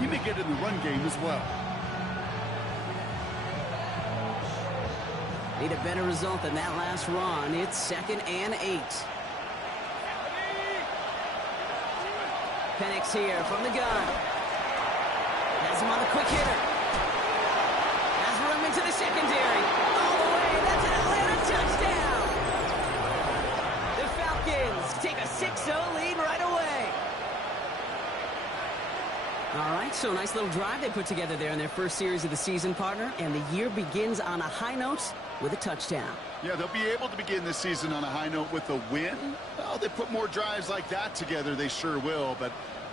he may get in the run game as well. Need a better result than that last run. It's 2nd and 8. Penix here from the gun. Has him on the quick hitter. Has room into the secondary. All the way. That's an Atlanta touchdown. The Falcons take a 6-0 lead right away. All right, so nice little drive they put together there in their first series of the season, partner. And the year begins on a high note with a touchdown. Yeah, they'll be able to begin this season on a high note with a win. Well, they put more drives like that together, they sure will. But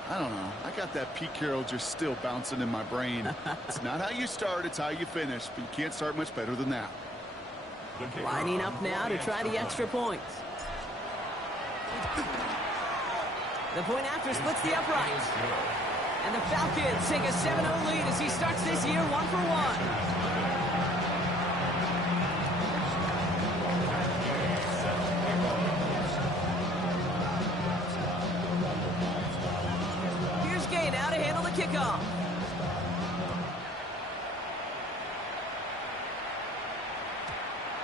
I don't know. I got that Pete Carroll just still bouncing in my brain. It's not how you start, it's how you finish. But you can't start much better than that. Lining up now to try the extra point. The point after splits the upright. And the Falcons take a 7-0 lead as he starts this year 1-for-1. Kickoff.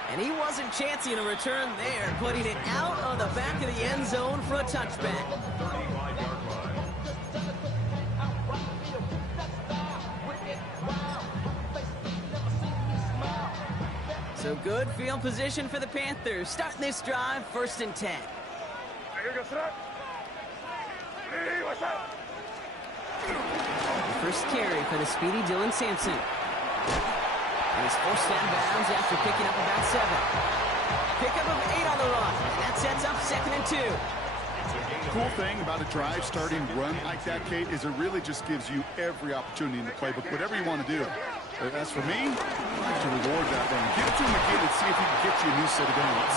And he wasn't chancing a return there, putting it out on the back of the end zone for a touchback. So good field position for the Panthers. Starting this drive, 1st and 10. First carry for the speedy Dylan Sampson. And he's forced out of bounds after picking up about 7. Pickup of 8 on the run. And that sets up 2nd and 2. The cool thing about a drive starting run like that, Kate, is it really just gives you every opportunity in the playbook, whatever you want to do. As for me, I like to reward that run. Give it to him again and see if he can get you a new set of downs.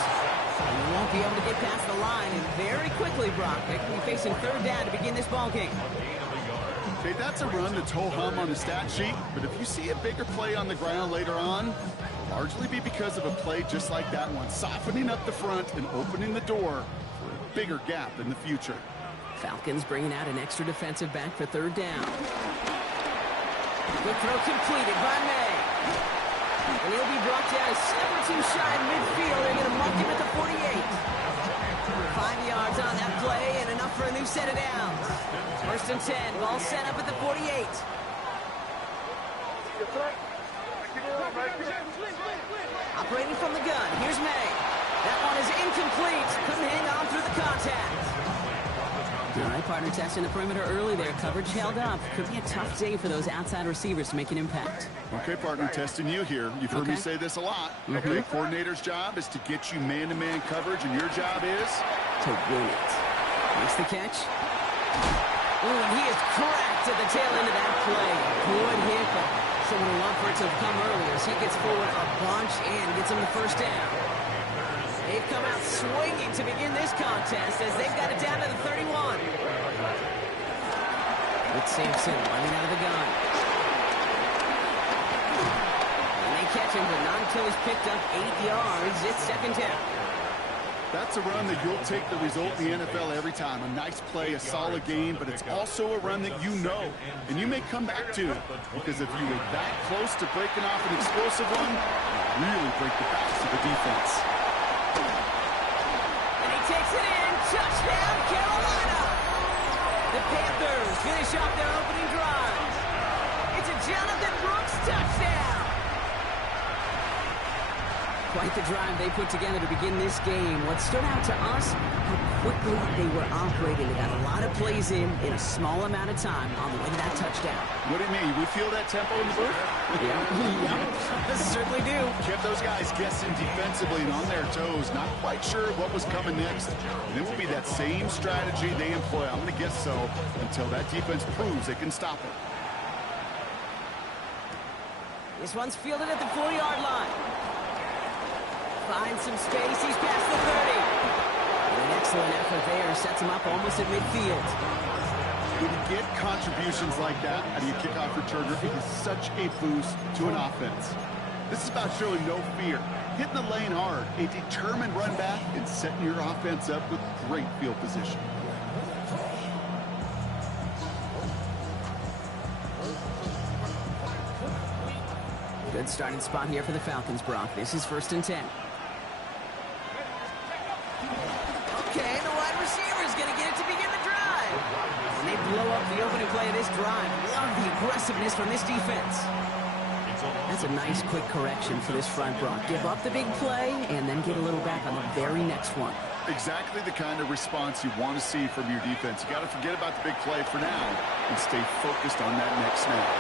He won't be able to get past the line, and very quickly, Brock, they will be facing 3rd down to begin this ball game. Okay, that's a run that's ho-hum on the stat sheet, but if you see a bigger play on the ground later on, it'll largely be because of a play just like that one, softening up the front and opening the door for a bigger gap in the future. Falcons bringing out an extra defensive back for 3rd down. Quick throw completed by May. And he'll be brought down a step or 2 shy in midfield. They're going to mark him at the 48. 5 yards on that play and enough for a new set of downs. 1st and 10, ball set up at the 48. Operating from the gun, here's May. That one is incomplete. Couldn't hang on through the contact. All right, partner, testing the perimeter early there. Coverage held up. Could be a tough day for those outside receivers to make an impact. Okay, partner, testing you here. You've heard me say this a lot. Okay, coordinator's job is to get you man-to-man coverage, and your job is to win it. Makes the catch. Oh, and he is cracked at the tail end of that play. Good hit, but someone would love for it to have come earlier as he gets forward a bunch and gets him the 1st down. They've come out swinging to begin this contest as they've got it down to the 31. With Sampson running out of the gun. And they catch him, but not until he's picked up 8 yards. It's 2nd down. That's a run that you'll take the result in the NFL every time. A nice play, a solid game, but it's also a run that you know and you may come back to. Because if you were that close to breaking off an explosive one, you really break the backs of the defense. And he takes it in. Touchdown, Carolina! The Panthers finish off their opening drive. It's a Jonathan Brooks touchdown! Quite the drive they put together to begin this game. What stood out to us, how quickly they were operating. They got a lot of plays in a small amount of time on the way to that touchdown. What do you mean? We feel that tempo in the booth? Yeah, certainly do. Kept those guys guessing defensively and on their toes, not quite sure what was coming next. And it will be that same strategy they employ, I'm going to guess so, until that defense proves they can stop it. This one's fielded at the 4-yard line. Finds some space, he's past the 30. And an excellent effort there, sets him up almost at midfield. When you get contributions like that out of your kickoff returner, it is such a boost to an offense. This is about showing no fear, hitting the lane hard, a determined run back, and setting your offense up with great field position. Good starting spot here for the Falcons, Brock. This is 1st and 10. Okay, the wide receiver is going to get it to begin the drive. And they blow up the opening play of this drive. Love the aggressiveness from this defense. That's a nice, quick correction for this front, Brock. Give up the big play and then get a little back on the very next one. Exactly the kind of response you want to see from your defense. You got to forget about the big play for now and stay focused on that next snap.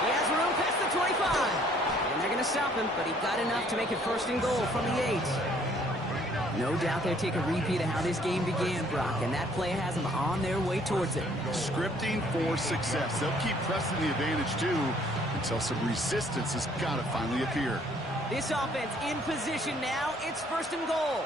He has room past the 25. And they're going to stop him, but he got enough to make it 1st and goal from the 8. No doubt they'll take a repeat of how this game began, Brock, and that play has them on their way towards it. Scripting for success. They'll keep pressing the advantage, too, until some resistance has got to finally appear. This offense in position now. It's 1st and goal.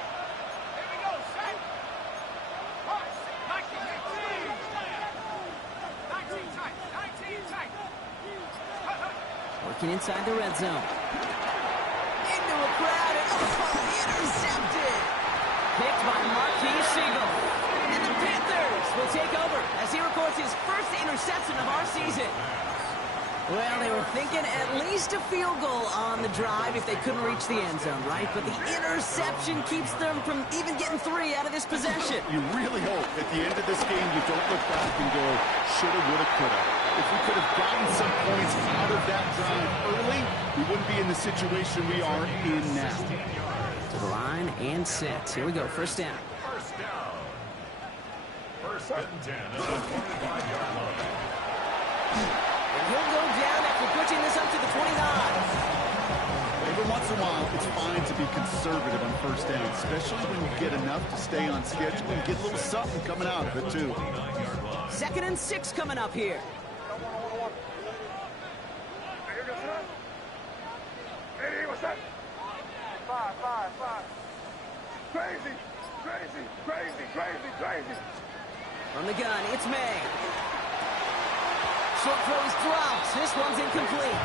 Working inside the red zone. Into a crowd and intercepted. Picked by Marquise Siegel. And the Panthers will take over as he records his first interception of our season. Well, they were thinking at least a field goal on the drive if they couldn't reach the end zone, right? But the interception keeps them from even getting 3 out of this possession. You really hope at the end of this game you don't look back and go, shoulda, woulda, coulda. If we could have gotten some points out of that drive early, we wouldn't be in the situation we are in now. To the line and set. Here we go, 1st down. 1st and 10 at the 45-yard line. He'll go down after pushing this up to the 29. Every once in a while, it's fine to be conservative on 1st down, especially when you get enough to stay on schedule and get a little something coming out of it, too. 2nd and 6 coming up here. Hey, what's that? 5. Crazy. From the gun, it's May. Short throws dropped. This one's incomplete.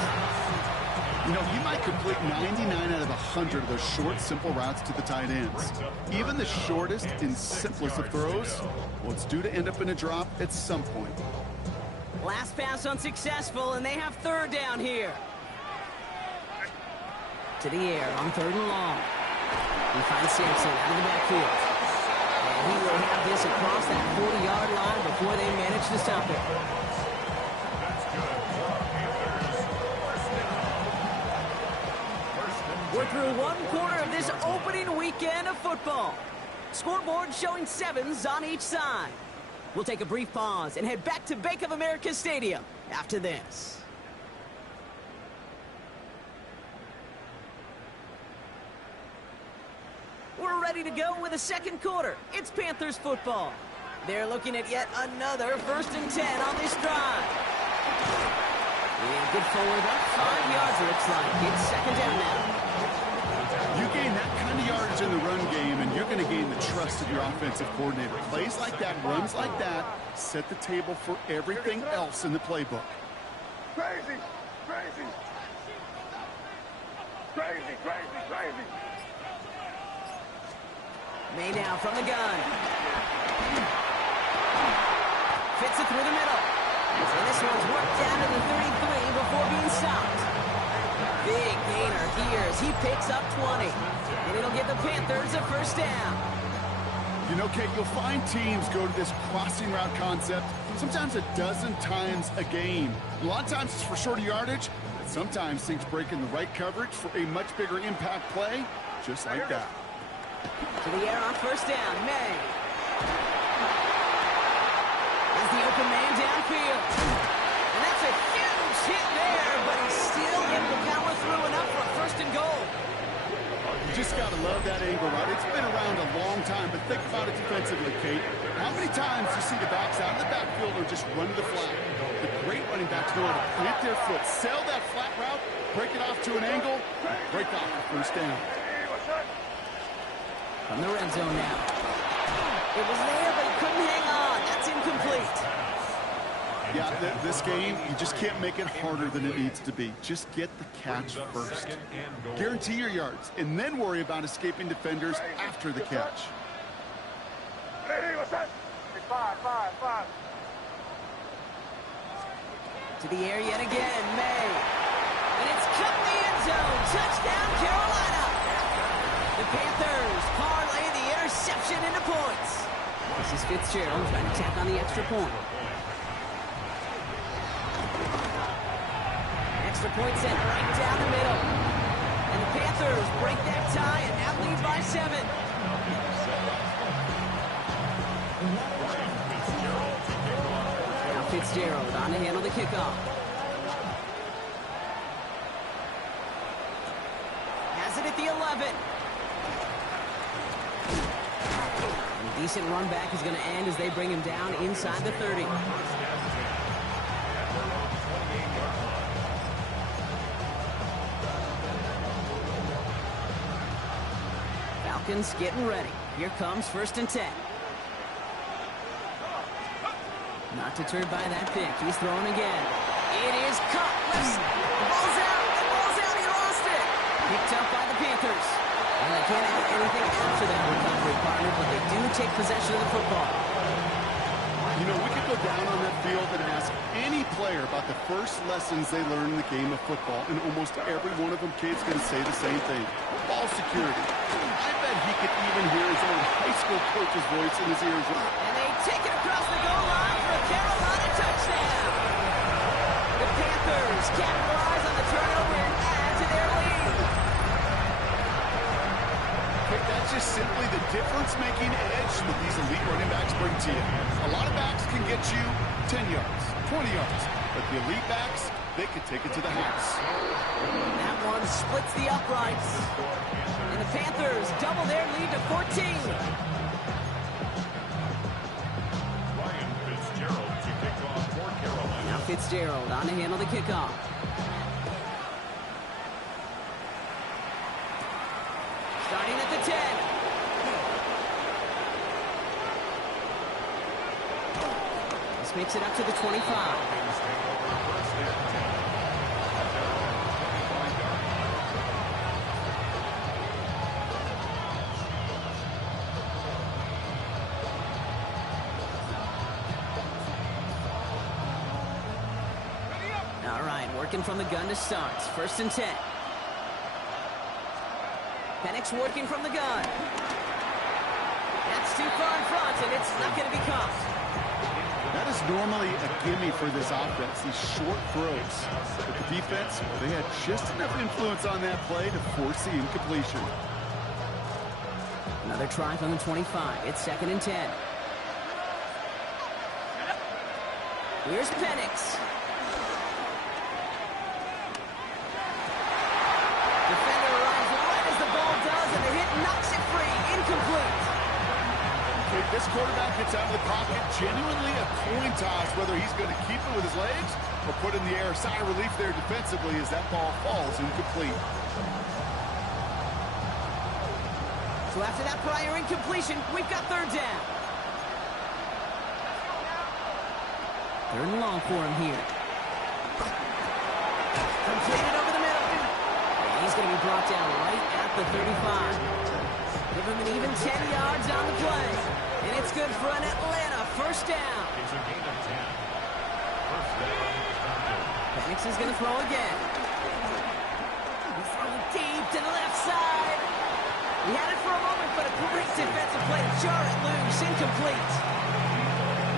You know, he might complete 99 out of 100 of those short, simple routes to the tight ends. Even the shortest and simplest of throws, well, it's due to end up in a drop at some point. Last pass unsuccessful, and they have 3rd down here. To the air on 3rd and long. He finds Sampson out of the backfield. And he will have this across that 40-yard line before they manage to stop it. We're through 1 quarter of this opening weekend of football. Scoreboard showing 7s on each side. We'll take a brief pause and head back to Bank of America Stadium after this. We're ready to go with the 2nd quarter. It's Panthers football. They're looking at yet another 1st and 10 on this drive. And good forward up 5 yards, looks like. It's 2nd down now. You gain that kind of yardage in the run game, and you're going to gain the trust of your offensive coordinator. Plays like that, runs like that, set the table for everything else in the playbook. Crazy. May now from the gun. Fits it through the middle. And this one's worked down to the 33 before being stopped. Big gainer here as he picks up 20. And it'll give the Panthers a 1st down. You know, Kate, you'll find teams go to this crossing route concept sometimes a dozen times a game. A lot of times it's for shorter yardage, but sometimes things break in the right coverage for a much bigger impact play, just like that. To the air on 1st down, May. Is the open man downfield. And that's a huge hit there, but he's still able to power through enough for a 1st and goal. You just got to love that angle, right? It's been around a long time, but think about it defensively, Kate. How many times do you see the backs out of the backfield or just run to the flat? The great running backs know how to plant their foot, sell that flat route, break it off to an angle, and break off the 1st down. From the red zone now. It was there, but he couldn't hang on. That's incomplete. Yeah, this game, you just can't make it harder than it needs to be. Just get the catch first. Guarantee your yards, and then worry about escaping defenders after the catch. Hey, what's that? 5. To the air yet again, May. And it's cut in the end zone. Touchdown, Carolina. The Panthers parlay the interception into points. This is Fitzgerald trying to tack on the extra point. Extra point sent right down the middle. And the Panthers break that tie and now lead by 7. Now Fitzgerald on to handle the kickoff. Has it at the 11. And a decent run back is going to end as they bring him down inside the 30. Falcons getting ready. Here comes 1st and 10. Not deterred by that pick. He's throwing again. It is caught. The ball's out. The ball's out. He lost it. Picked up by the Panthers. And they can't add anything after that recovery, partner, but they do take possession of the football. You know, we could go down on that field and ask any player about the first lessons they learned in the game of football, and almost every one of them kids going to say the same thing. Ball security. I bet he could even hear his own high school coach's voice in his ears. And they take it across the goal line for a Carolina touchdown. The Panthers capitalize on the turnover and add to their lead. That's just simply the difference-making edge that these elite running backs bring to you. A lot of backs can get you 10 yards, 20 yards, but the elite backs, they can take it to the house. That one splits the uprights. And the Panthers double their lead to 14. Ryan Fitzgerald to kick off for Carolina. Now Fitzgerald on to handle the kickoff. Starting at the 10. This makes it up to the 25. All right, working from the gun to start. 1st and 10. Penix working from the gun. That's too far in front, and it's not going to be caught. That is normally a gimme for this offense, these short throws. But the defense, well, they had just enough influence on that play to force the incompletion. Another try from the 25. It's 2nd and 10. Here's Penix. Defender arrives right as the ball does, and the hit knocks it free. Incomplete. Okay, this quarterback gets out of the pocket, genuinely a coin toss, whether he's going to keep it with his legs or put it in the air. Sigh of relief there defensively as that ball falls incomplete. So after that prior incompletion, we've got 3rd down. 3rd and long for him here. Completed over the middle. And he's going to be brought down right at the 35. Give him an even 10 yards on the play. And it's good for an Atlanta 1st down. It's a gain of 10. 1st down. Penix is going to throw again. He's throwing deep to the left side. He had it for a moment, but a great defensive play to jar it loose. Incomplete.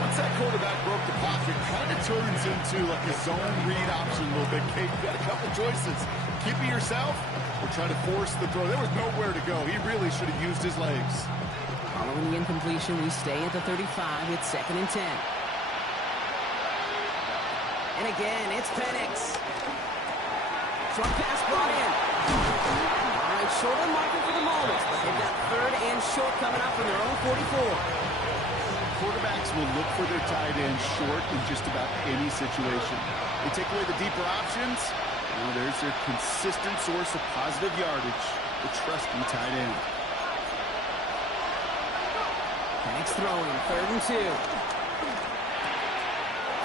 Once that quarterback broke the pocket, kind of turns into like a zone read option a little bit. Kate, you got a couple choices. Keep it yourself or try to force the throw. There was nowhere to go. He really should have used his legs. Following the incompletion, we stay at the 35. It's 2nd and 10. And again, it's Penix. Short pass brought in. All right, short on marker for the moment, but they've got 3rd and short coming up from their own 44. Quarterbacks will look for their tight end short in just about any situation. They take away the deeper options. Well, there's their consistent source of positive yardage, the trusty tight end. Penix throwing, 3rd and 2.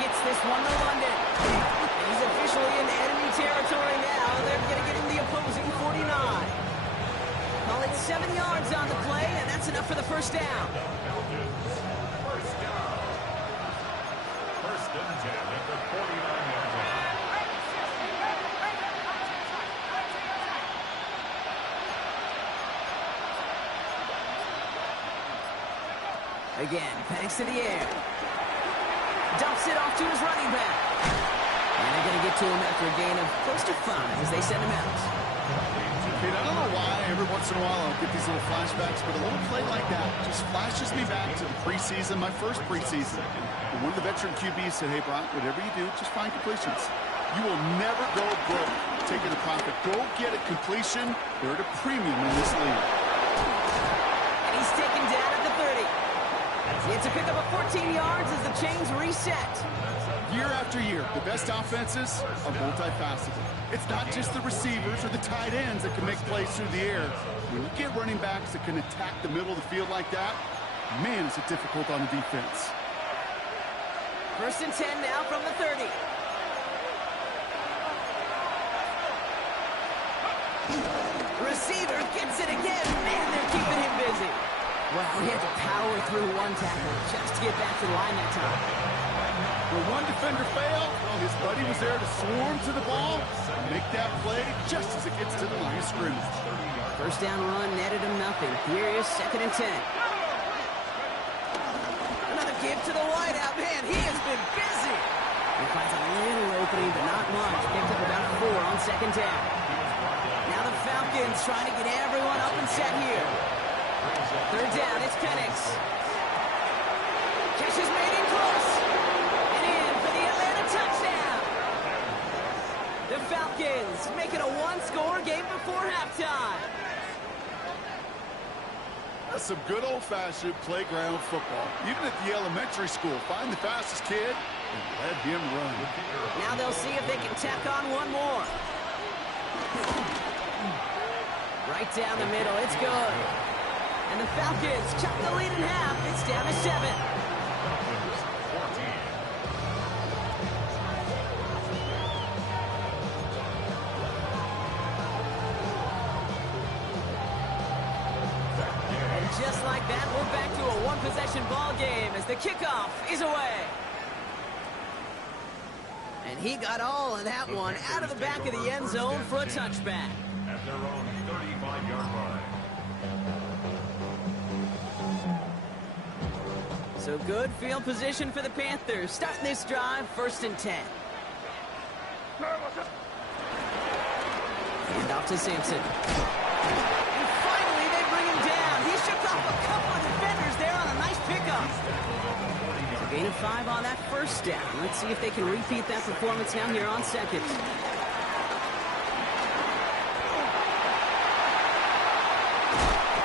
Gets this one to London. He's officially in enemy territory now. They're going to get him the opposing 49. Call it 7 yards on the play, and that's enough for the 1st down. 1st and 10 at the 49-yard line. Again, banks to the air. Dumps it off to his running back. And they're going to get to him after a gain of close to 5 as they send him out. Kid, I don't know why every once in a while I'll get these little flashbacks, but a little play like that just flashes me back to the preseason, my first preseason. And one of the veteran QBs said, hey, Brock, whatever you do, just find completions. You will never go broke taking a profit. Go get a completion. They're at a premium in this league. And he's taken down at the 30. He gets a pick up of 14 yards as the chains reset. Year after year, the best offenses are multifaceted. It's not just the receivers or the tight ends that can make plays through the air. When you get running backs that can attack the middle of the field like that, man, is it difficult on the defense. 1st and 10 now from the 30. Receiver gets it again. Man, they're keeping him busy. Well, he had to power through one tackle just to get back to the line that time. When one defender failed, well, his buddy was there to swarm to the ball and make that play just as it gets to the line of scrimmage. 1st down run netted him nothing. Here is 2nd and 10. Another give to the wideout. Man, he has been busy. He finds a little opening, but not much. Picked up about 4 on 2nd down. Now the Falcons trying to get everyone up and set here. 3rd down, it's Penix. Catch is made in close. And in for the Atlanta touchdown. The Falcons make it a one-score game before halftime. That's some good old-fashioned playground football. Even at the elementary school, find the fastest kid and let him run. Now they'll see if they can tack on one more. Right down the middle, it's good. And the Falcons cut the lead in half. It's down to 7. And just like that, we're back to a one-possession ball game as the kickoff is away. And he got all of that one out of the back of the end zone for a touchback. At their own 35-yard line. So good field position for the Panthers. Starting this drive, 1st and 10. Hand off to Sampson. And finally, they bring him down. He shook off a couple of defenders there on a nice pickup. A gain of 5 on that 1st down. Let's see if they can repeat that performance now here on 2nd.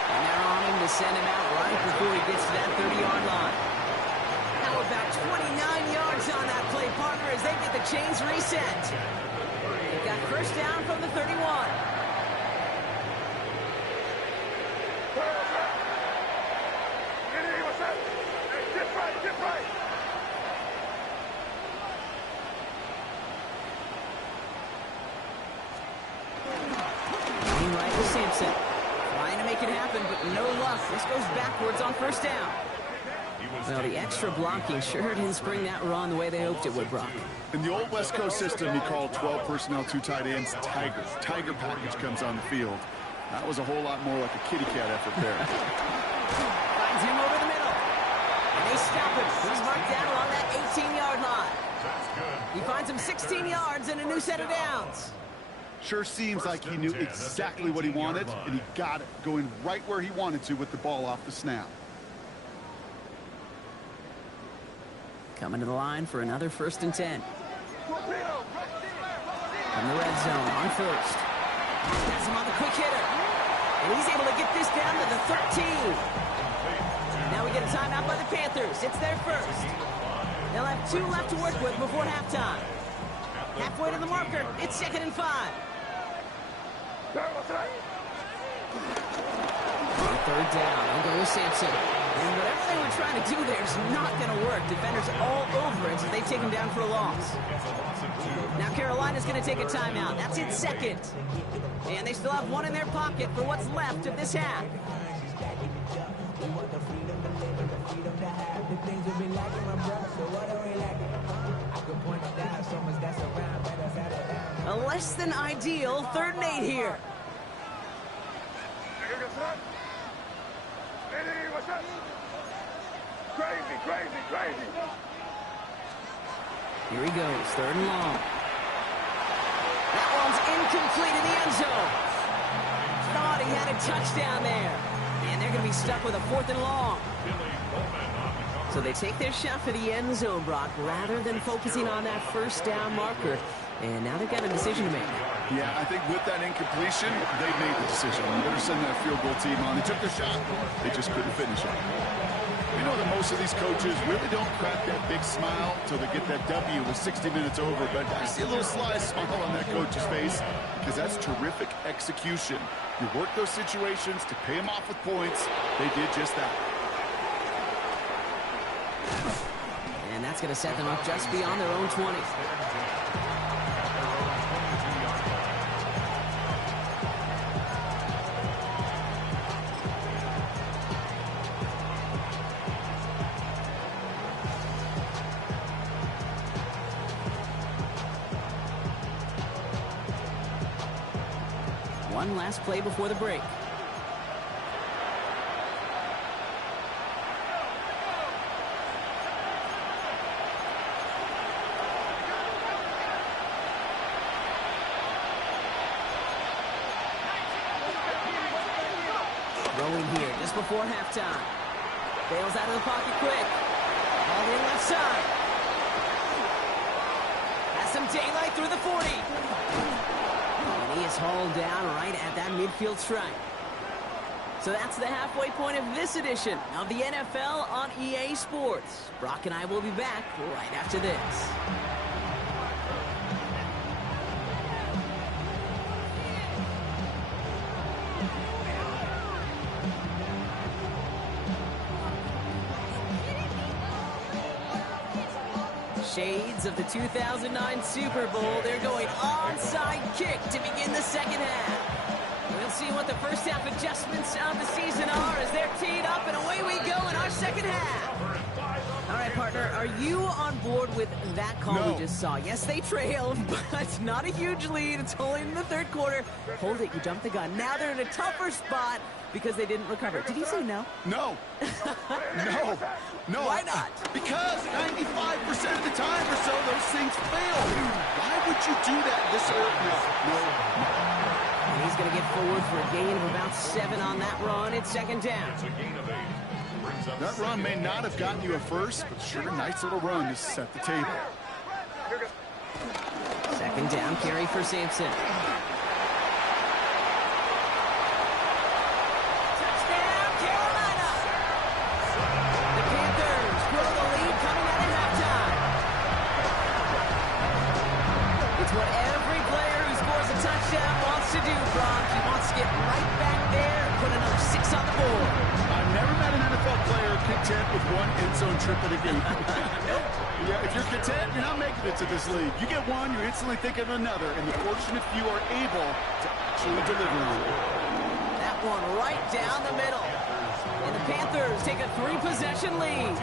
And they're on him to send him out right before he gets to that 30-yard line. Now about 29 yards on that play, partner, as they get the chains reset. They've got 1st down from the 31. Get right. Running right to Sampson. Trying to make it happen, but no luck. This goes backwards on 1st down. Well, the extra blocking sure didn't spring that run the way they hoped it would, Brock. In the old West Coast system, he called 12 personnel, 2 tight ends, Tiger. Tiger package comes on the field. That was a whole lot more like a kitty cat effort there. Finds him over the middle. And they stop him. He's marked down along that 18-yard line. He finds him 16 yards and a new set of downs. Sure seems like he knew exactly what he wanted, and he got it, going right where he wanted to with the ball off the snap. Coming to the line for another 1st and 10. From the red zone on 1st. Has him on the quick hitter. And he's able to get this down to the 13. Now we get a timeout by the Panthers. It's their 1st. They'll have 2 left to work with before halftime. Halfway to the marker. It's 2nd and 5. On 3rd down, they'll go with Sampson. And whatever they were trying to do there is not going to work. Defenders all over it as they take him down for a loss. Now Carolina's going to take a timeout. That's its 2nd. And they still have 1 in their pocket for what's left of this half. A less than ideal 3rd and 8 here. Crazy, crazy, crazy. Here he goes, 3rd and long. That one's incomplete in the end zone. Thought he had a touchdown there. And they're going to be stuck with a 4th and long. So they take their shot for the end zone, Brock, rather than focusing on that 1st down marker. And now they've got a decision to make. Yeah, I think with that incompletion, they made the decision. You better send that field goal team on. They took their shot. They just couldn't finish it. You know that most of these coaches really don't crack that big smile until they get that W with 60 minutes over. But I see a little sly smile on that coach's face because that's terrific execution. You work those situations to pay them off with points. They did just that. And that's going to set them up just beyond their own 20. One last play before the break. Throwing here just before halftime. Bails out of the pocket quick. All in left side. Has some daylight through the 40. And he is hauled down right at that midfield stripe. So that's the halfway point of this edition of the NFL on EA Sports. Brock and I will be back right after this. Shades of the 2009 Super Bowl. They're going onside kick to begin the second half. We'll see what the first half adjustments of the season are as they're teed up, and away we go in our second half. All right, partner, are you on board with that call we just saw? Yes, they trailed, but not a huge lead. It's only in the 3rd quarter. Hold it, you jumped the gun. Now they're in a tougher spot because they didn't recover. Did you say no? No. No. Why not? Because 95% of the time or so, those things fail. Why would you do that this early? No. And he's going to get forward for a gain of about 7 on that run. It's 2nd down. That run may not have gotten you a first, but sure, nice little run to set the table. 2nd down, carry for Sampson. Touchdown, Carolina! The Panthers grow the lead coming out of halftime. It's what every player who scores a touchdown wants to do, Brock. He wants to get right back there and put another 6 on the board. I've never met an NFL player content with one end zone trip in a game. Nope. Yeah, if you're content, you're not making it to this league. You get one, you're instantly thinking of another, and the fortunate few are able to actually deliver on it. That one right down the middle. And the Panthers take a 3-possession lead.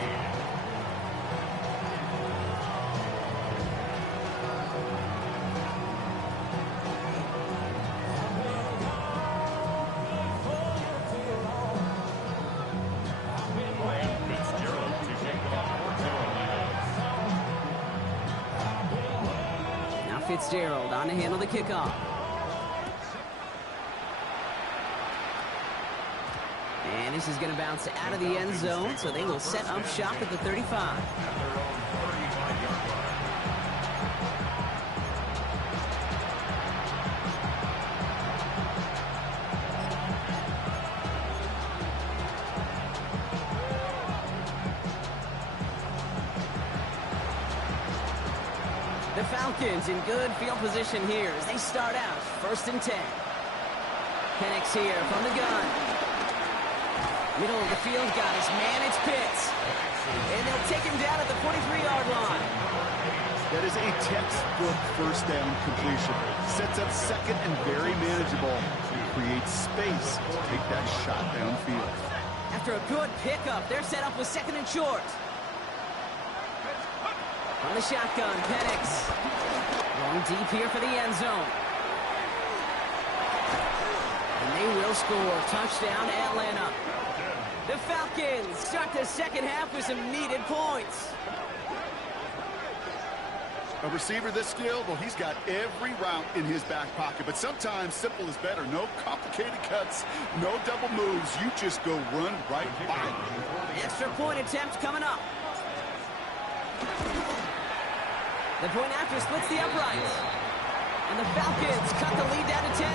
Fitzgerald on to handle the kickoff. And this is going to bounce out of the end zone, so they will set up shop at the 35. The Falcons in good field position here as they start out 1st and 10. Penix here from the gun. Middle of the field, got his man, it's Pitts. And they'll take him down at the 43-yard line. That is a textbook 1st down completion. Sets up 2nd and very manageable. Creates space to take that shot downfield. After a good pickup, they're set up with 2nd and short. From the shotgun, Penix. Going deep here for the end zone. And they will score. Touchdown, Atlanta. The Falcons start the second half with some needed points. A receiver this skilled, well, he's got every route in his back pocket, but sometimes simple is better. No complicated cuts, no double moves. You just go run right by it. Extra point attempt coming up. The point after splits the uprights. And the Falcons cut the lead down to 10.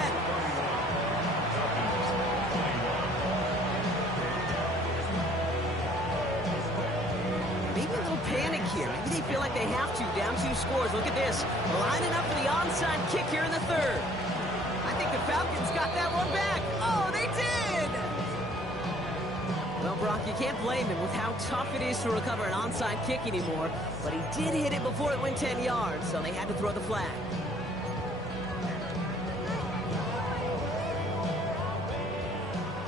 Maybe a little panic here. Maybe they feel like they have to. Down 2 scores. Look at this. Lining up for the onside kick here in the third. I think the Falcons got that one back. Oh, they did! Well, Brock, you can't blame him with how tough it is to recover an onside kick anymore. But he did hit it before it went 10 yards, so they had to throw the flag.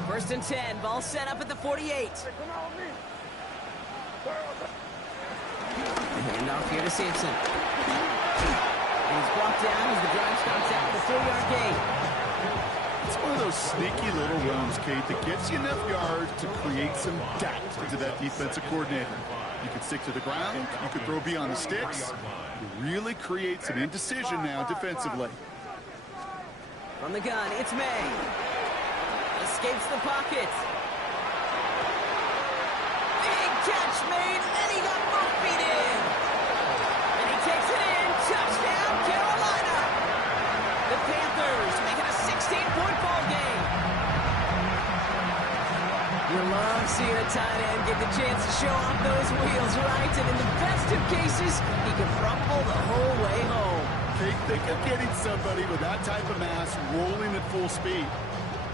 First and 10. Ball set up at the 48. Hand off here to Sampson. And he's brought down as the drive starts out with a 4-yard gain. It's one of those sneaky little runs, Kate, that gets you enough yards to create some doubt into that defensive coordinator. You can stick to the ground. You can throw beyond the sticks. You really create some indecision now defensively. From the gun, it's May. Escapes the pocket. Big catch made, and he got both feet in. And he takes it in. Touchdown, Carolina. The Panthers make it a 16-point ball game. You love seeing a tight end get the chance to show off those wheels, right? And in the best of cases, he can rumble the whole way home. Think of getting somebody with that type of mass rolling at full speed.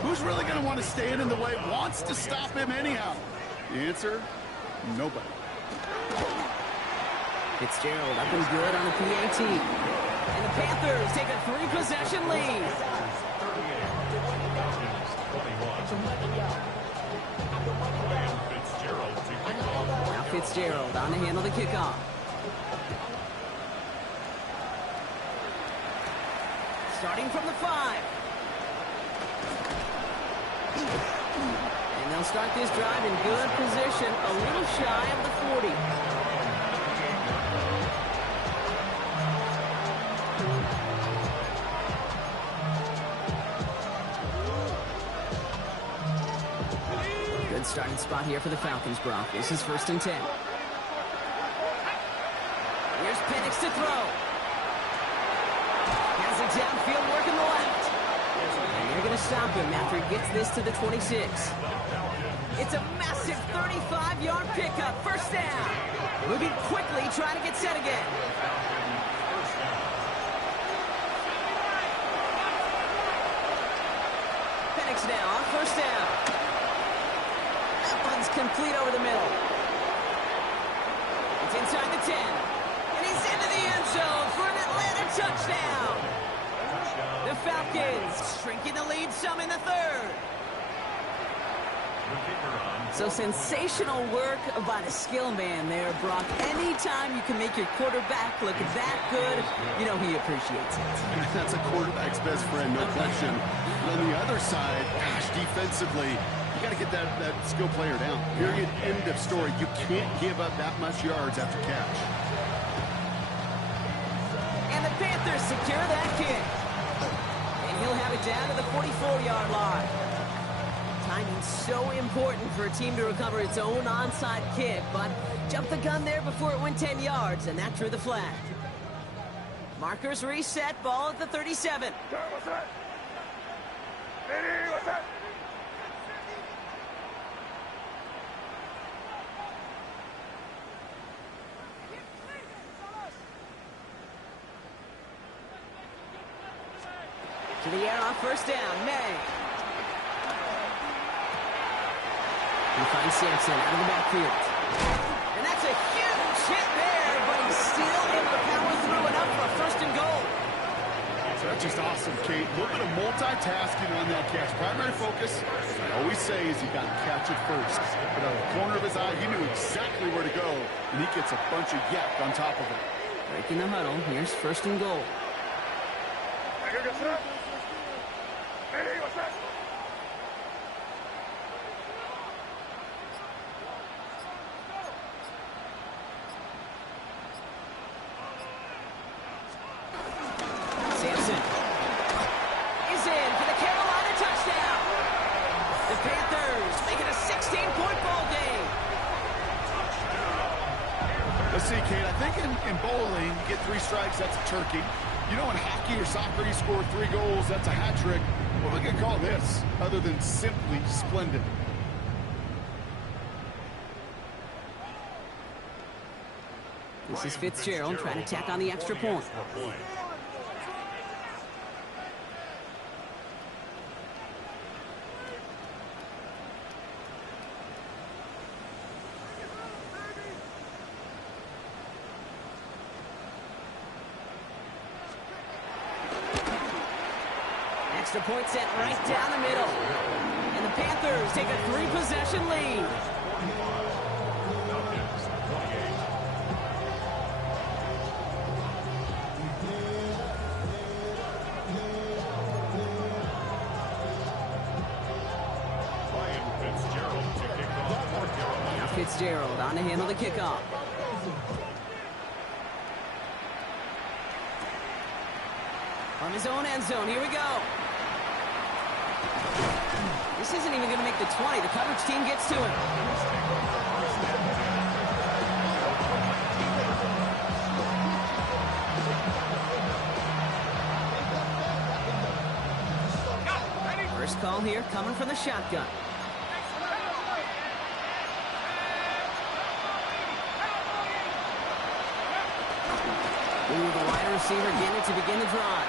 Who's really going to want to stand in the way, wants to stop him anyhow? The answer, nobody. Fitzgerald up and good on the PAT. And the Panthers take a 3-possession lead. Now Fitzgerald on to handle the kickoff. Starting from the 5. And they'll start this drive in good position, a little shy of the 40. Good starting spot here for the Falcons, Brock. This is 1st and 10. Here's Penix to throw. Has it downfield, working the left. And they're going to stop him after he gets this to the 26. It's a massive 35-yard pickup. First down. Moving quickly, trying to get set again. Penix now on 1st down. That one's complete over the middle. It's inside the 10. And he's into the end zone for an Atlanta touchdown. The Falcons shrinking the lead some in the 3rd. So sensational work by the skill man there, Brock. Anytime you can make your quarterback look that good, you know he appreciates it. That's a quarterback's best friend, no question. But on the other side, gosh, defensively, you got to get that skill player down. Period, end of story. You can't give up that much yards after catch. And the Panthers secure that kick. And he'll have it down to the 44-yard line. Timing's so important for a team to recover its own onside kick, but jumped the gun there before it went 10 yards, and that drew the flag. Markers reset, ball at the 37. What's that? What's that? To the air on 1st down, May. He finds Sampson out of the backfield. And that's a huge hit there, but he's still able to power through enough for a 1st and goal. That's just awesome, Kate. A little bit of multitasking on that catch. Primary focus, as I always say, is you got to catch it first. But out of the corner of his eye, he knew exactly where to go, and he gets a bunch of yak on top of it. Breaking the huddle. Here's 1st and goal. in bowling, you get 3 strikes, that's a turkey. You know, in hockey or soccer, you score 3 goals, that's a hat trick. What are we going to call this, other than simply splendid? This is Fitzgerald trying to tack on the extra point. Extra point set right down the middle. And the Panthers take a 3-possession lead. Now Fitzgerald on to handle the kickoff. From his own end zone, here we go. This isn't even going to make the 20. The coverage team gets to him. First call here coming from the shotgun. Ooh, the wide receiver getting it to begin the drive.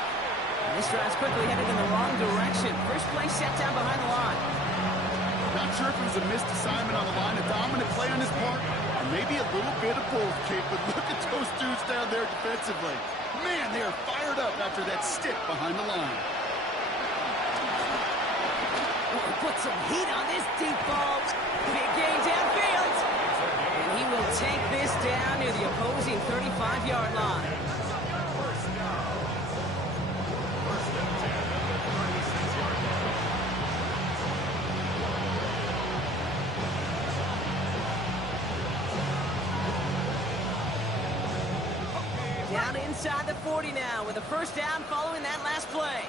And this drive's quickly headed in the wrong direction. First play set down behind the line. Not sure if it was a missed assignment on the line, a dominant play on his part, or maybe a little bit of both, Kate, but look at those dudes down there defensively. Man, they are fired up after that stick behind the line. Oh, put some heat on this deep ball. Big gain downfield. And he will take this down near the opposing 35-yard line. Down inside the 40 now with a first down following that last play.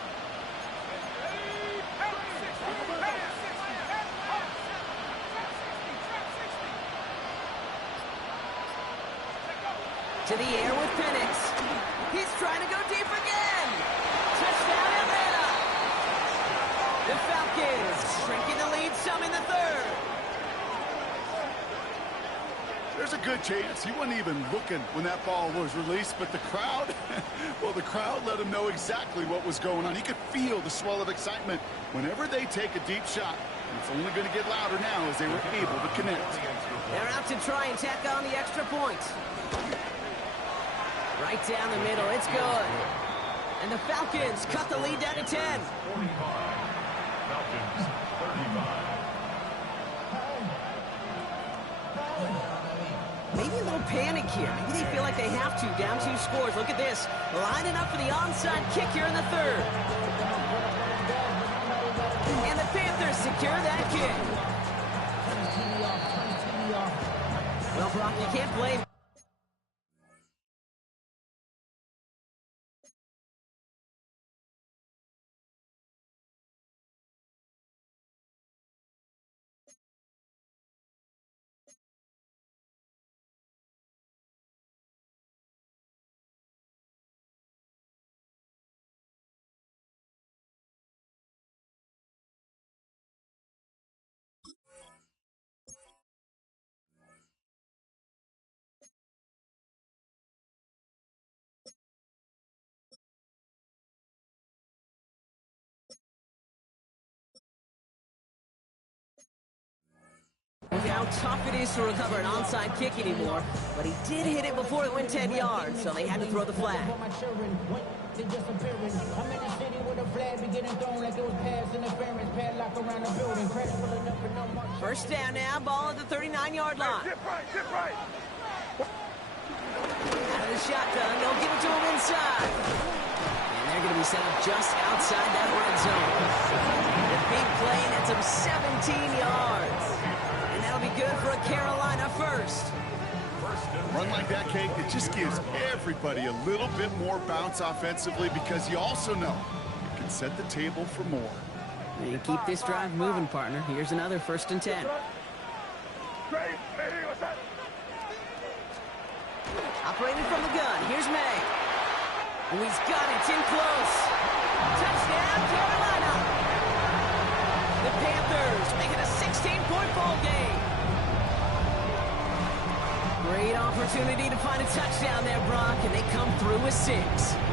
To the air with Penix. He's trying to go deep again. Touchdown Atlanta. The Falcons shrinking the lead some in the third. There's a good chance he wasn't even looking when that ball was released, but the crowd, well, the crowd let him know exactly what was going on. He could feel the swell of excitement whenever they take a deep shot. And it's only going to get louder now as they were able to connect. They're out to try and tack on the extra point. Right down the middle, it's good. And the Falcons cut the lead down to 10. 45. Falcons, 35. Maybe a little panic here. Maybe they feel like they have to. Down 2 scores. Look at this. Lining up for the onside kick here in the third. And the Panthers secure that kick. Well, Brock, you can't blame. Look how tough it is to recover an onside kick anymore, but he did hit it before it went 10 yards, so they had to throw the flag. First down now, ball at the 39-yard line. Dip right. Out of the shotgun, they'll give it to him inside. And they're going to be set up just outside that red zone. The big play nets him 17 yards. And that'll be good for a Carolina first. Run like that, Kate, it just gives everybody a little bit more bounce offensively because you also know you can set the table for more. And keep this drive moving, partner. Here's another 1st and 10. Great. Hey, what's that? Operating from the gun. Here's May. Oh, he's got it. It's in close. Touchdown, Carolina. The Panthers make it a 16-point ball game. Great opportunity to find a touchdown there, Brock, and they come through with 6.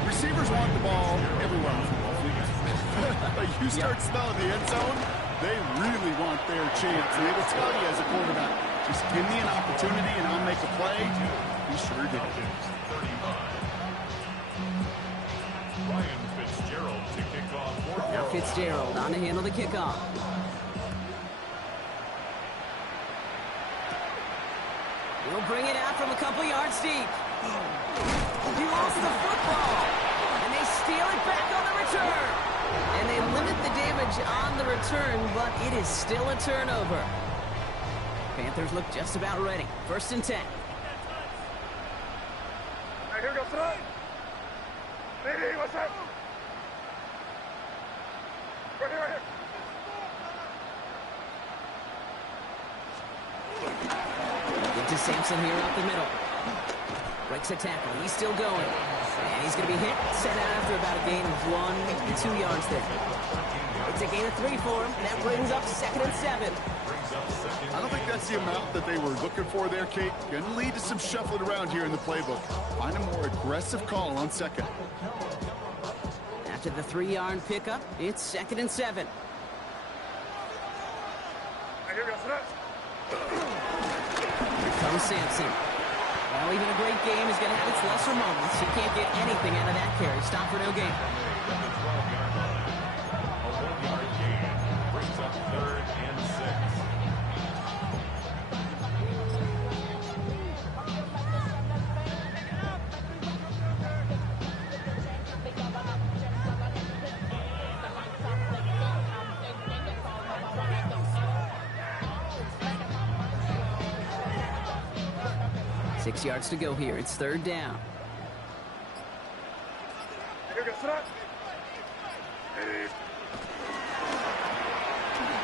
Receivers want the ball everywhere on football field. But you start smelling the end zone, they really want their chance. And they will tell you as a quarterback, just give me an opportunity and I'll make a play. He sure did. Ryan Fitzgerald to kick off for Now Carolina. Fitzgerald on to handle the kickoff. He'll bring it out from a couple yards deep. He lost the football. And they steal it back on the return. And they limit the damage on the return, but it is still a turnover. Panthers look just about ready. 1st and 10. Hey, here we go, son. Hey, what's up? Right here, right here. Into Sampson here up the middle. Breaks a tackle. He's still going. And he's going to be hit. Set out after about a gain of 1 to 2 yards there. It's a gain of 3 for him. That brings up 2nd and 7. I don't think that's the amount that they were looking for there, Kate. Going to lead to some shuffling around here in the playbook. Find a more aggressive call on 2nd. After the 3-yard pickup, it's 2nd and 7. Hey, here we go, son. Here comes Sampson. Well, even a great game is going to have its lesser moments. He can't get anything out of that carry. Stop for no gain. A 1-yard gain brings up 3rd and 6. Six yards to go here. It's 3rd down. Here we go, son.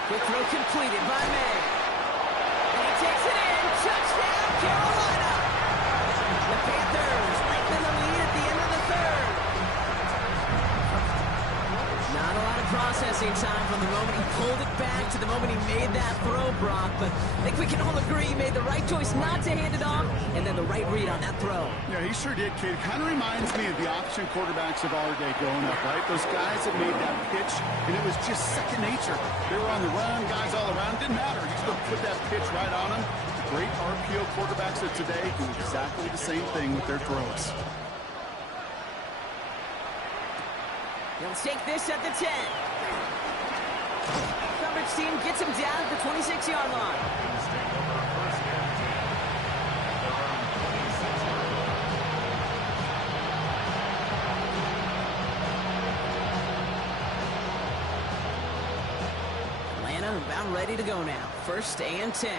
Quick throw completed by May. And he takes it in. Touchdown, Carolina. The Panthers lengthen the lead at the end of the 3rd. Not a lot of processing time from the moment he pulled it back to the moment he made that throw, Brock. But I think we can all agree he made the right choice not to hand it off, and then the right read on that throw. Yeah, he sure did, Kate. Kind of reminds me of the option quarterbacks of our day growing up, right? Those guys that made that pitch, and it was just second nature. They were on the run, guys all around. Didn't matter. He's going to put that pitch right on them. The great RPO quarterbacks of today do exactly the same thing with their throws. He'll take this at the 10. Coverage team gets him down at the 26-yard line. Atlanta about ready to go now. 1st and 10.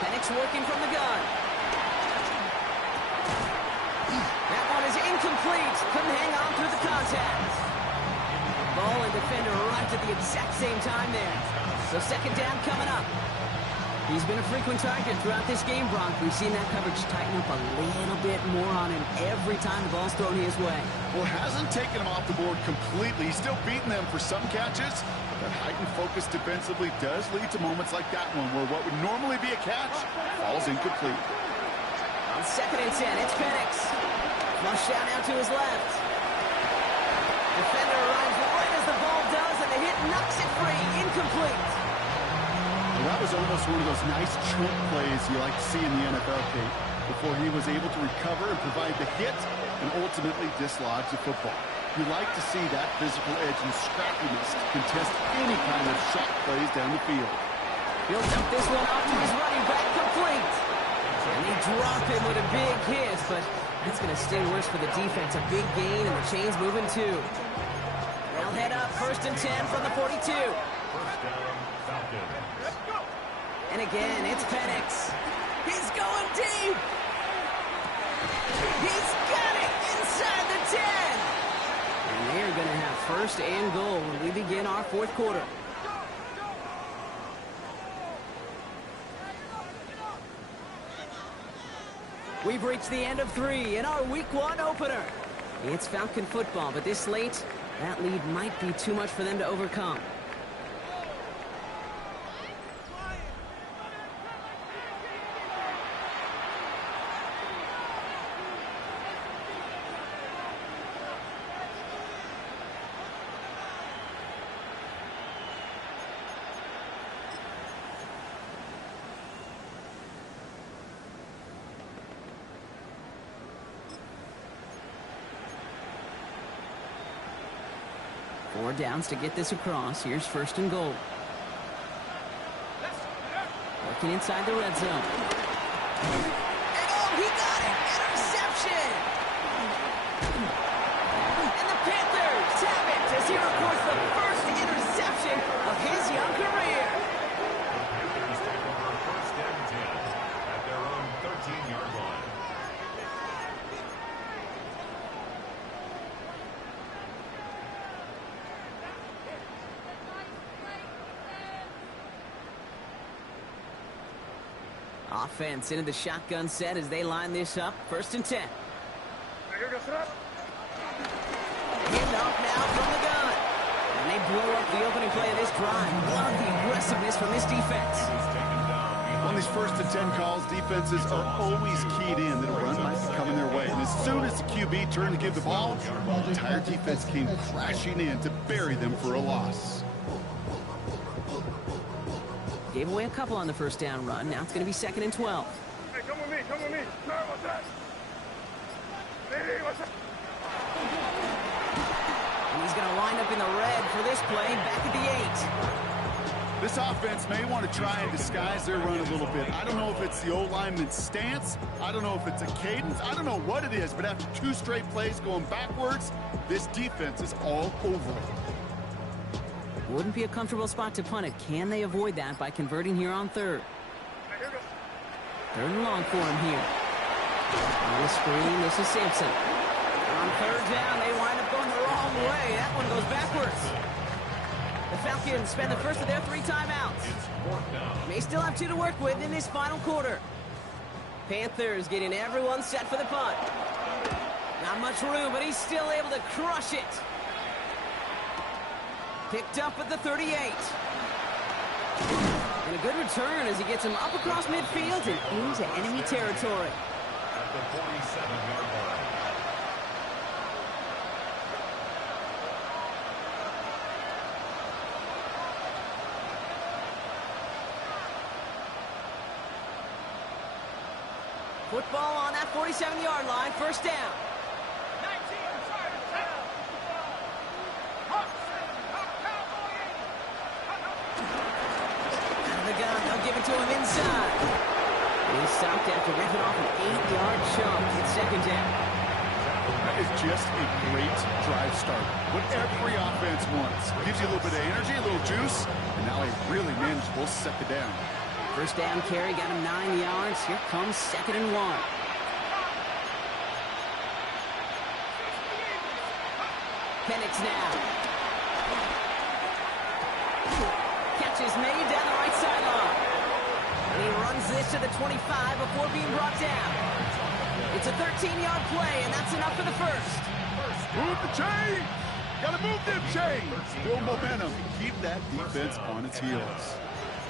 Penix working from the gun. That one is incomplete. Couldn't hang on through the contact. Ball and defender arrived at the exact same time there. So 2nd down coming up. He's been a frequent target throughout this game, Brock. We've seen that coverage tighten up a little bit more on him every time the ball's thrown his way. Well, hasn't taken him off the board completely. He's still beating them for some catches. But that heightened focus defensively does lead to moments like that one where what would normally be a catch falls incomplete. On 2nd and 10, it's Penix. Flushed out now to his left. Defender arrives right as the ball does, and the hit knocks it free. Incomplete. Well, that was almost one of those nice chunk plays you like to see in the NFL, Kate, before he was able to recover and provide the hit and ultimately dislodge the football. You like to see that physical edge and scrappiness to contest any kind of shot plays down the field. He'll dump this one off to his running back, complete. And they drop him with a big hit, but it's going to stay worse for the defense. A big gain, and the chain's moving too. They'll head up 1st and 10 from the 42. And again, it's Penix. He's going deep. He's got it inside the 10. And they're going to have 1st and goal when we begin our 4th quarter. We've reached the end of 3 in our Week 1 opener. It's Falcon football, but this late, that lead might be too much for them to overcome. Four downs to get this across. Here's 1st and goal. Working inside the red zone. And oh, he got it! Interception! And the Panthers have it as he records the first interception of his young career. Panthers take over 1st and 10 at their own 13-yard line. Offense into the shotgun set as they line this up. 1st and 10. Hand off now from the gun. And they blow up the opening play of this drive. Love the aggressiveness from this defense. On these 1st and 10 calls, defenses are always keyed in that a run might be coming their way. And as soon as the QB turned to give the ball, the entire defense came crashing in to bury them for a loss. Gave away a couple on the 1st down run. Now it's going to be 2nd and 12. Hey, come with me, come with me. Sorry, what's that? Hey, what's that? And he's going to line up in the red for this play, back at the 8. This offense may want to try and disguise their run a little bit. I don't know if it's the old lineman's stance. I don't know if it's a cadence. I don't know what it is, but after 2 straight plays going backwards, this defense is all over it. Wouldn't be a comfortable spot to punt it. Can they avoid that by converting here on 3rd? 3rd and long for him here. On the screen, this is Sampson. On 3rd down, they wind up going the wrong way. That one goes backwards. The Falcons spend the first of their 3 timeouts. May still have 2 to work with in this final quarter. Panthers getting everyone set for the punt. Not much room, but he's still able to crush it. Picked up at the 38. And a good return as he gets him up across midfield and into enemy territory. At the 47-yard line. Football on that 47-yard line, 1st down. They'll give it to him inside. And he's stopped after ripping off an 8-yard chunk. It's 2nd down. That is just a great drive start. What every offense wants. Gives you a little bit of energy, a little juice, and now a really manageable 2nd down. 1st down carry, got him 9 yards. Here comes 2nd and 1. Penix now. Catch is made down the right sideline. And he runs this to the 25 before being brought down. It's a 13-yard play, and that's enough for the 1st. Move the chain! Gotta move them chains! Build momentum. Keep that defense on its heels.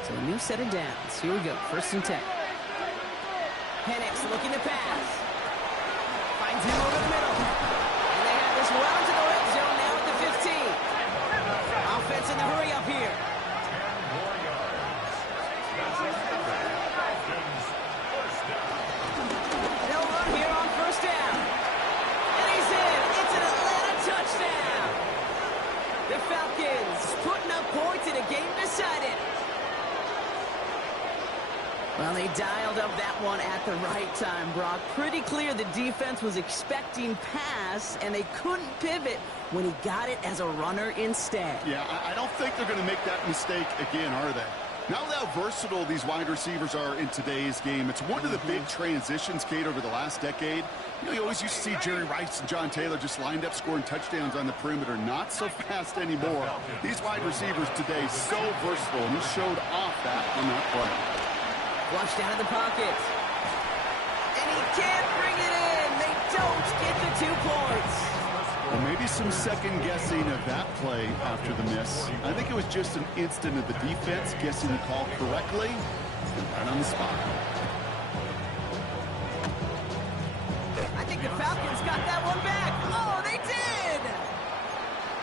So a new set of downs. Here we go, 1st and 10. Penix looking to pass. Finds him over the middle. And they have this well into the red zone now at the 15. Offense in the hurry up here. 10 more yards. That's it. Falcons, 1st down. They'll run here on 1st down. And he's in. It's an Atlanta touchdown. The Falcons putting up points in a game decided. Well, they dialed up that one at the right time, Brock. Pretty clear the defense was expecting pass, and they couldn't pivot when he got it as a runner instead. Yeah, I don't think they're going to make that mistake again, are they? Now how versatile these wide receivers are in today's game. It's one of the big transitions, Kate, over the last decade. You know, you always used to see Jerry Rice and John Taylor just lined up scoring touchdowns on the perimeter. Not so fast anymore. These wide receivers today so versatile, and he showed off that on that play. Flushed out of the pocket. And he can't Well, maybe some second guessing of that play after the miss. I think it was just an instant of the defense guessing the call correctly and right on the spot. I think the Falcons got that one back. Oh, they did!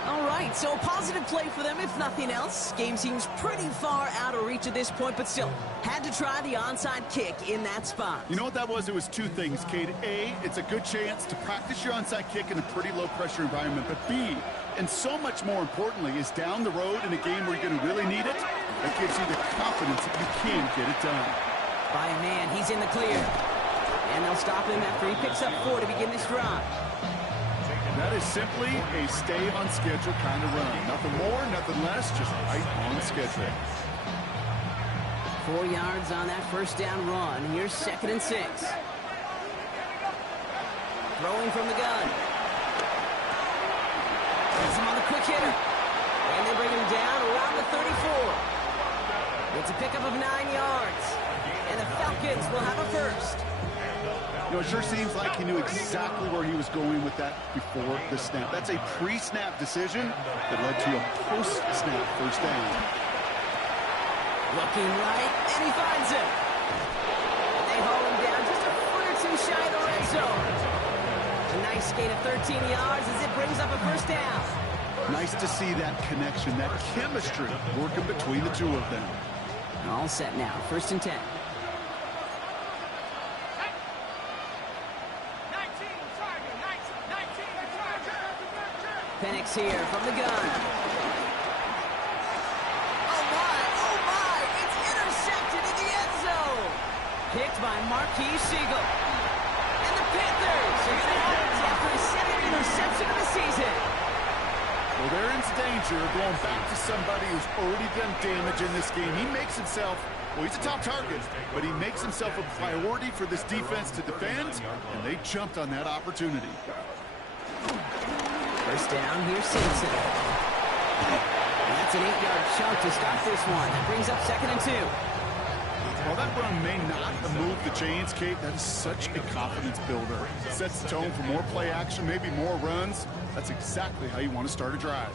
All right, so a positive play for them, if nothing else. Game seems pretty far out of reach at this point, but still, had to try the onside kick in that spot. You know what that was? It was two things, Cade. A, it's a good chance to practice your onside kick in a pretty low-pressure environment. But B, and so much more importantly, is down the road in a game where you're going to really need it, that gives you the confidence that you can get it done. By a man, he's in the clear. And they'll stop him after he picks up 4 to begin this drive. That is simply a stay-on-schedule kind of run. Nothing more, nothing less, just right on schedule. 4 yards on that first down run. Here's 2nd and 6. Throwing from the gun. Gets him on the quick hitter. And they bring him down around the 34. It's a pickup of 9 yards. And the Falcons will have a first. You know, it sure seems like he knew exactly where he was going with that before the snap. That's a pre-snap decision that led to a post-snap first down. Looking right, and he finds him. And they haul him down just a foot or two shy of the red zone. A nice gain of 13 yards as it brings up a first down. Nice to see that connection, that chemistry working between the two of them. All set now, 1st and 10. Penix here from the gun. Oh my, it's intercepted in the end zone. Picked by Marquise Siegel. And the Panthers are going to have it after his 2nd interception of the season. Well, they're in danger of going back to somebody who's already done damage in this game. He makes himself, well, he's a top target, but he makes himself a priority for this defense to defend, and they jumped on that opportunity. First down, here's Simpson. That's an 8-yard chunk to start this one. That brings up 2nd and 2. While that run may not move the chains, Kate, that is such a confidence builder. It sets the tone for more play action, maybe more runs. That's exactly how you want to start a drive.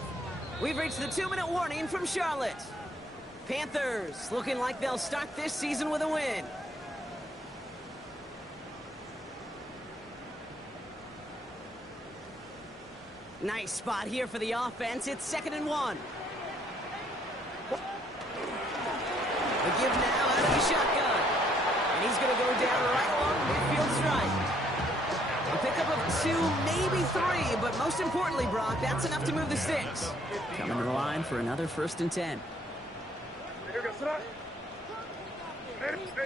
We've reached the 2-minute warning from Charlotte. Panthers looking like they'll start this season with a win. Nice spot here for the offense. It's 2nd and 1. The give now out of the shotgun. And he's going to go down right along the midfield stripe. A pickup of 2, maybe 3, but most importantly, Brock, that's enough to move the sticks. Coming to the line for another 1st and 10. Hey,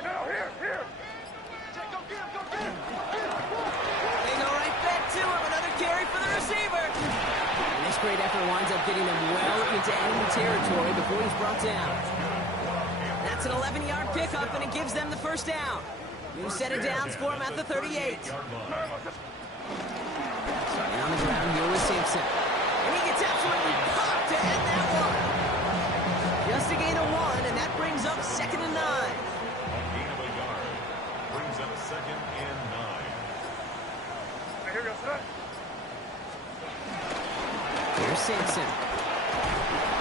now, here. They go right back to him. Another carry for the receiver. And this great effort winds up getting them well into enemy territory before he's brought down. That's an 11-yard pickup, and it gives them the first down. New set of downs for him at the 38. Starting on the ground here with Simpson. And he gets absolutely popped to end that one. Just a gain of 1, and that brings up 2nd and 9. Gain of a yard brings up 2nd and 9. Here goes that. Here's Simpson.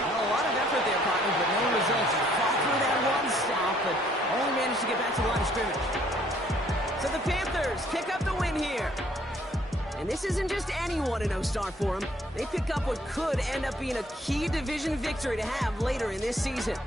Well, a lot of effort there, partner, but no results. He fought through that one stop, but only managed to get back to the line of scrimmage. So the Panthers pick up the win here. And this isn't just any 1-0 start for them. They pick up what could end up being a key division victory to have later in this season.